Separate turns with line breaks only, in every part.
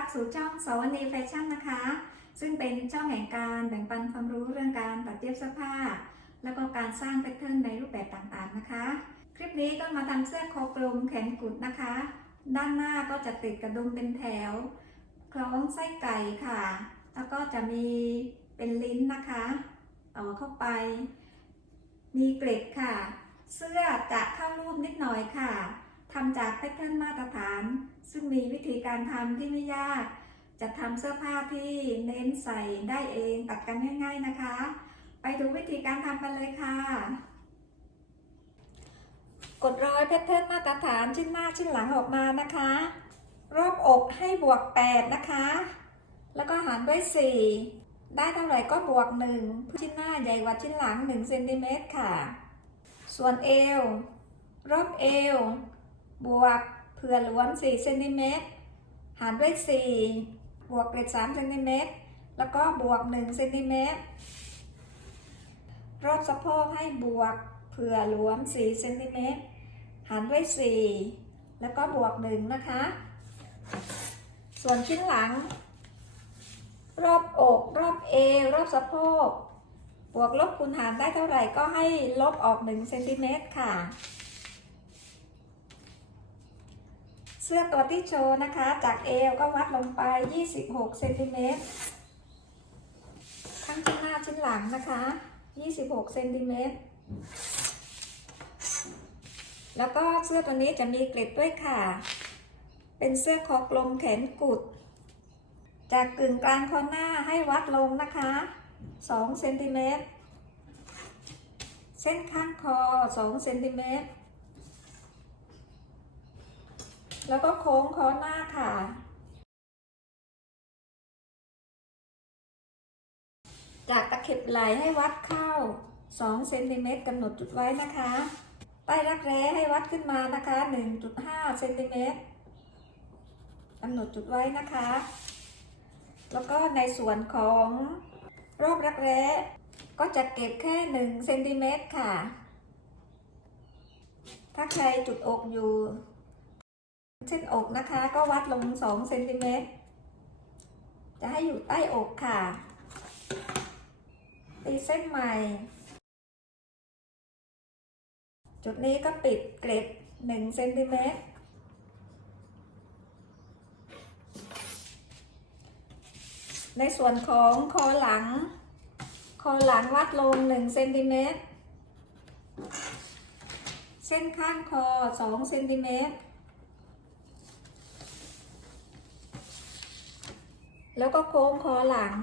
รับสู่ช่องสวนีแฟชั่นนะคะ ซึ่งเป็นช่องแห่งการแบ่งปันความรู้เรื่องการตัดเย็บเสื้อผ้า แล้วก็การสร้างแพทเทิร์นในรูปแบบต่างๆนะคะ คลิปนี้ก็มาทำเสื้อคอกลมแขนกุดนะคะ ด้านหน้าก็จะติดกระดุมเป็นแถว คล้องไส้ไก่ค่ะ แล้วก็จะมีเป็นลิ้นนะคะต่อเข้าไป มีเกล็ดค่ะ เสื้อจะเข้ารูปนิดหน่อยค่ะทำจาก แพทเทิร์นมาตรฐาน ซึ่งมีวิธีการทำที่ไม่ยาก จะทำเสื้อผ้าที่เน้นใส่ได้เองตัดกันง่าย ๆนะคะ ไปดูวิธีการทำกันเลยค่ะ กดร้อยแพทเทิร์นมาตรฐานชิ้นหน้าชิ้นหลังออกมานะคะ รอบอกให้บวก 8 นะคะ แล้วก็หารด้วย 4 ได้เท่าไหร่ก็บวก 1 ชิ้นหน้าใหญ่กว่าชิ้นหลัง1เซนติเมตรค่ะ ส่วนเอวรอบเอว บวกเผื่อหลวม4เซนติเมตรหารด้วย 4 บวกเกรด3เซนติเมตรแล้วก็บวก1เซนติเมตรรอบสะโพกให้บวกเผื่อหลวม4เซนติเมตรหารด้วย 4 แล้วก็บวก1นะคะ ส่วนชิ้นหลัง รอบอกรอบเอวรอบสะโพก บวกลบคูณหารได้เท่าไหร่ก็ให้ลบออก1เซนติเมตรค่ะ เสื้อตัวที่โชว์นะคะ จากเอวก็วัดลงไป 26เซนติเมตรทั้งชิ้นหน้าชิ้นหลังนะคะ 26เซนติเมตรแล้วก็เสื้อตัวนี้จะมีเกล็ดด้วยค่ะ เป็นเสื้อคอกลมแขนกุด จากกึ่งกลางคอหน้าให้วัดลงนะคะ2เซนติเมตร เส้นข้างคอ2เซนติเมตร แล้วก็โค้งคอหน้าค่ะ จากตะเข็บไหลให้วัดเข้า2เซนติเมตรกำหนดจุดไว้นะคะใต้รักแร้ให้วัดขึ้นมานะคะ 1.5เซนติเมตรกำหนดจุดไว้นะคะ แล้วก็ในส่วนของรอบรักแร้ก็จะเก็บแค่1เซนติเมตรค่ะ ถ้าใครจุดอกอยู่ เส้นอกนะคะ ก็วัดลง2เซนติเมตรจะให้อยู่ใต้อกค่ะ ตีเส้นใหม่ จุดนี้ก็ปิดเกล็ด1เซนติเมตรในส่วนของคอหลัง คอหลังวัดลง1เซนติเมตร เส้นข้างคอ2เซนติเมตร แล้วก็โค้งคอหลัง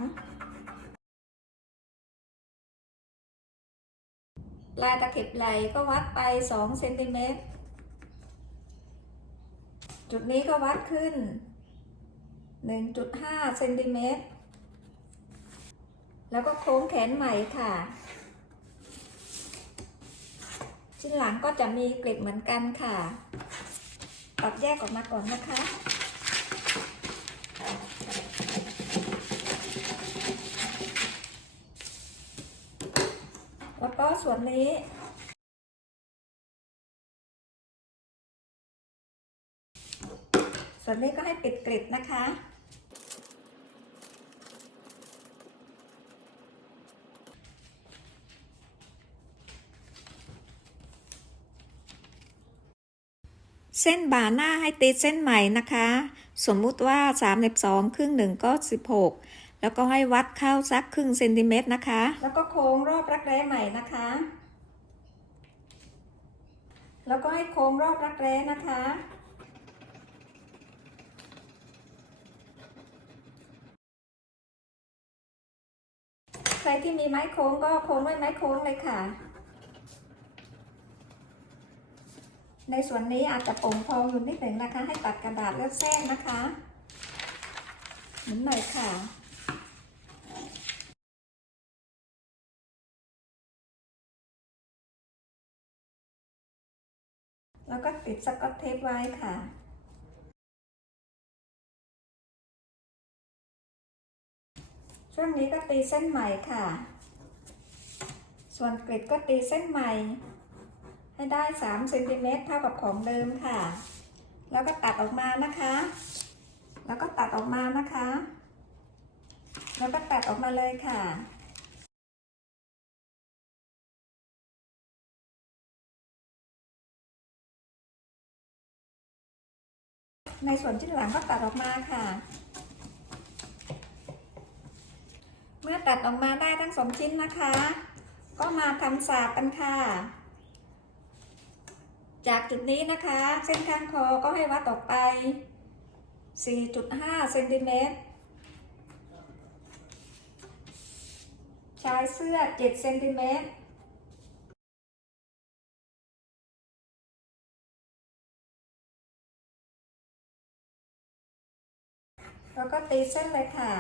ลายตะเข็บไหลก็วัดไป2เซนติเมตร จุดนี้ก็วัดขึ้น 1.5เซนติเมตร แล้วก็โค้งแขนใหม่ค่ะ ชิ้นหลังก็จะมีเกล็ดเหมือนกันค่ะ ตัดแยกออกมาก่อนนะคะ แล้วก็ ส่วนนี้ ส่วนนี้ก็ให้ปิดกริบนะคะเส้นบ่าหน้าให้ตีเส้นใหม่นะคะ สมมุติว่า3เล็บ2ครึ่งหนึ่งก็ 16 แล้วก็ให้วัดเข้าสักครึ่งเซนติเมตรนะคะ แล้วก็โค้งรอบรักแร้ใหม่นะคะ แล้วก็ให้โค้งรอบรักแร้นะคะ ใครที่มีไม้โค้งก็โค้งไว้ไม้โค้งเลยค่ะ ในส่วนนี้อาจจะโป่งพองอยู่นิดหนึ่งนะคะ ให้ตัดกระดาษเลือดแทรกนะคะหมุนหน่อยค่ะ แล้วก็ติดสกอตเทปไว้ค่ะช่วงนี้ก็ตีเส้นใหม่ค่ะ ส่วนกริดก็ตีเส้นใหม่ ให้ได้3เซนติเมตรเท่ากับของเดิมค่ะ แล้วก็ตัดออกมานะคะ แล้วก็ตัดออกมานะคะ แล้วก็ตัดออกมาเลยค่ะ ในส่วนชิ้นหลังก็ตัดออกมาค่ะ เมื่อตัดออกมาได้ทั้งสองชิ้นนะคะ ก็มาทำสาบกันค่ะ จากจุดนี้นะคะ เส้นข้างคอก็ให้วัดออกไป 4.5 เซนติเมตรชายเสื้อ 7 เซนติเมตร แล้วก็ตีเส้นเลยค่ะ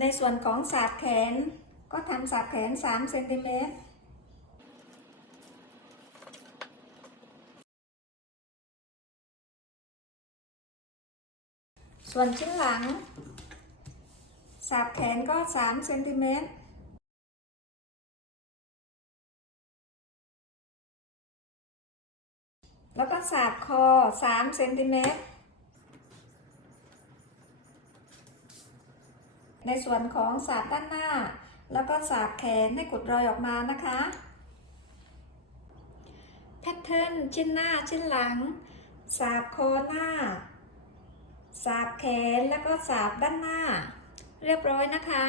ในส่วนของสาดแขนก็ทำสาดแขน3เซนติเมตรส่วนชิ้นหลัง สาดแขนก็3เซนติเมตร แล้วก็สาดคอ3เซนติเมตร ในส่วนของสาดด้านหน้า แล้วก็สาดแขนให้กดรอยออกมานะคะ แพทเทิร์นชิ้นหน้าชิ้นหลัง สาบคอหน้า สาบแขนแล้วก็สาบด้านหน้า เรียบร้อยนะคะ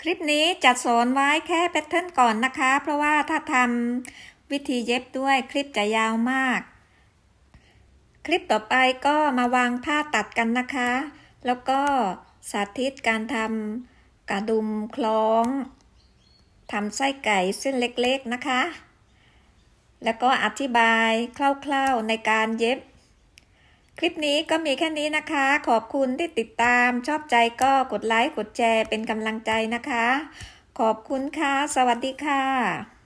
คลิปนี้จัดสอนไว้แค่แพทเทิร์นก่อนนะคะ เพราะว่าถ้าทำ วิธีเย็บด้วยคลิปจะยาวมาก คลิปต่อไปก็มาวางผ้าตัดกันนะคะ แล้วก็สาธิตการทำกระดุมคล้องทำไส้ไก่เส้นเล็กๆนะคะ แล้วก็อธิบายคร่าวๆในการเย็บ คลิปนี้ก็มีแค่นี้นะคะ ขอบคุณที่ติดตามชอบใจก็กดไลค์กดแชร์เป็นกำลังใจนะคะ ขอบคุณค่ะ สวัสดีค่ะ